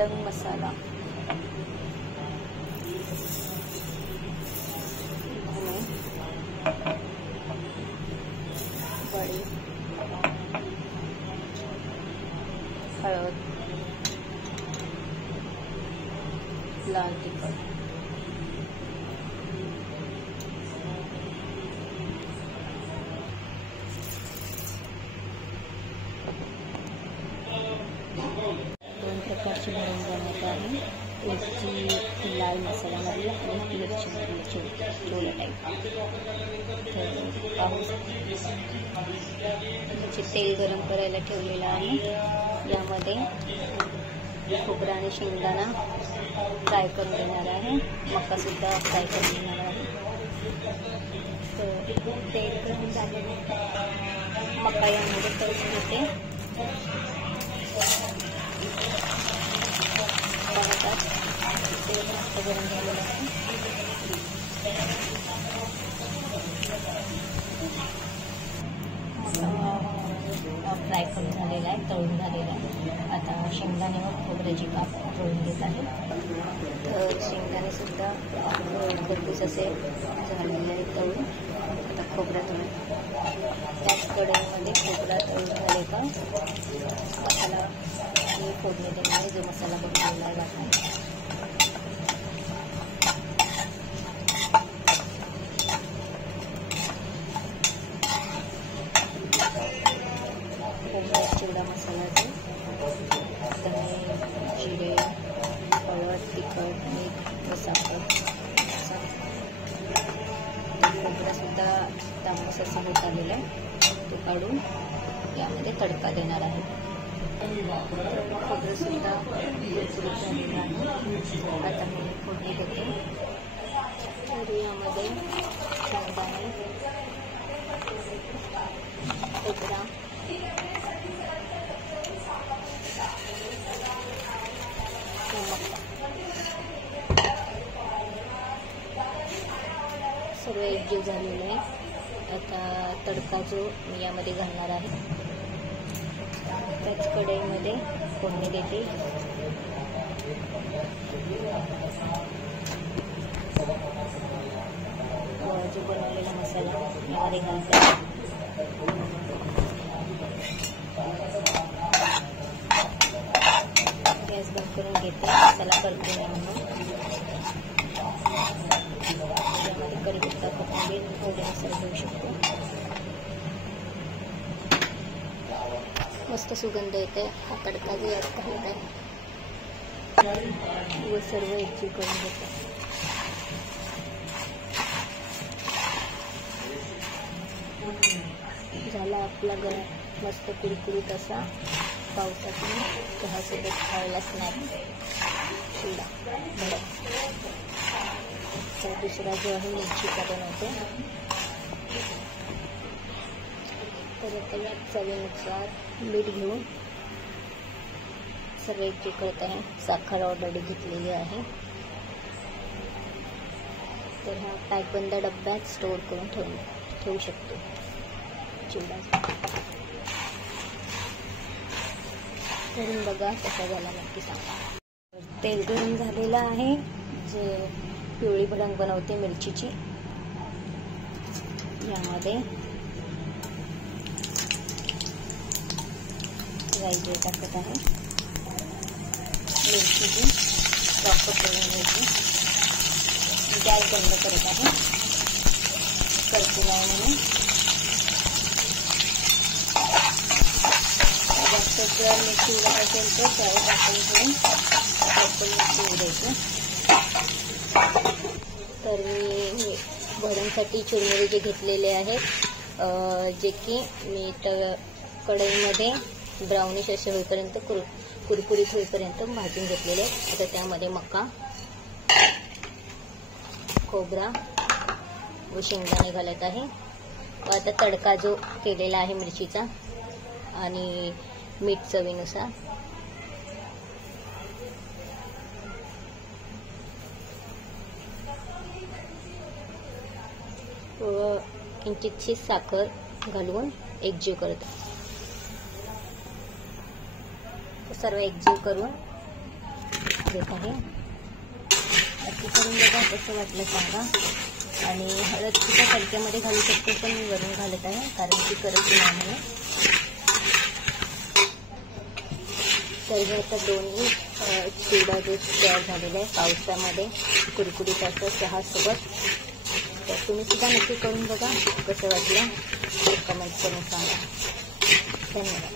भडंग मसाला, बडी, हळद, लाल तिखट, दोन प्रकारची भडंग बनवत आहे. एक लाल मसाल्यामधली आणि मिरची छोला टाईप. तर पाहू त्याचे तेल गरम करायला ठेवलेलं आहे. यामध्ये खोबरा आणि शेंगदाणा फ्राय करून देणार आहे. मका सुद्धा फ्राय करून देणार आहे. तर तेल गरम झाल्यानंतर मका यामध्ये तळून घेते. तेल मस्त गरम झालेलं आहे. फ्राय करून झालेला आहे, तळून झालेला आहे. आता शेंगदाणे व खोबऱ्याची काप तळून घेत आहे. तर शेंगदाणे सुद्धा खरपूस असे झालेले आहे तळून. आता खोबरा तळून त्याच कढईमध्ये खोबरा तळून झाले का मसाला मी फोडणी देणार आहे. जो मसाला बनवलेला आहे चिवडा मसाला जिरे, हळद, तिखट, मीठ व साखर. खोबरा सुद्धा तांबूस असं होत आलेला आहे. तो काढून यामध्ये तडका देणार आहे. खोबरं सुद्धा कुरकुरीत झालेलं आहे. आता मी फोडणी देते. तर यामध्ये शेंगदाणे, खोबरा, सर्व एकजीव झालेलं आहे. आता तडका जो मी यामध्ये घालणार आहे त्याच कढईमध्ये फोडणी देते. जो बनवलेला मसाला यामध्ये घालते. गॅस बंद करून घेते. मसाला करते म्हणून यामध्ये कढीपत्ता, कोथिंबीर थोडेनुसार घेऊ शकतो. मस्त सुगंध येते. हा तडका जो यात घालत आहे व सर्व एकजीव करून घेते. झाला आपला गरम मस्त कुरकुरीत असा पावसातून चहासोबत खायला स्नॅक चिवडा भडंग. तर दुसरा जो आहे मिरचीचा बनवते. तर आता यात चवीनुसार मीठ घेऊन सर्व एकजीव करत आहे. साखर ऑलरेडी घेतलेली आहे. तर हा पॅकबंद डब्यात स्टोअर करून ठेवू शकतो चिवडा. करून बघा कसा झाला नक्की सांगा. तेल गरम झालेलं आहे. जे पिवळी भडंग बनवते मिरचीची यामध्ये राई टाकत आहे. मिरचीची चॉप करून घ्यायची. गॅस बंद करत आहे. करते आहे म्हणून जास्त जर मिरची उडत असेल तर त्यावेळेस आपण घेऊन मिरची उडायची. तर मी भडंगसाठी चिरमुरे जे घेतलेले आहेत जे की मी कढईमध्ये ब्राउनिश असे होईपर्यंत कुरकुरीत होईपर्यंत भाजून घेतलेले. आता त्यामध्ये मका, खोबरा व शेंगदाणे घालत आहे. आता तडका जो केलेला आहे मिरचीचा आणि मीठ चवीनुसार. व किंचितशी साखर घालून एकजीव करतो. सर्व एकजीव करून घेत आहे. असं करून बघा कसं वाटलं सांगा. आणि हळद सुद्धा तडक्यामध्ये घालू शकतो, पण मी वरून घालत आहे कारण की करपू नये म्हणून. तर हे आता दोन्ही चिवडा जो तयार झालेला आहे पावसामध्ये कुरकुरीत असं चहासोबत. तर तुम्ही सुद्धा नक्की करून बघा कसं वाटलं, कमेंट करून सांगा. धन्यवाद.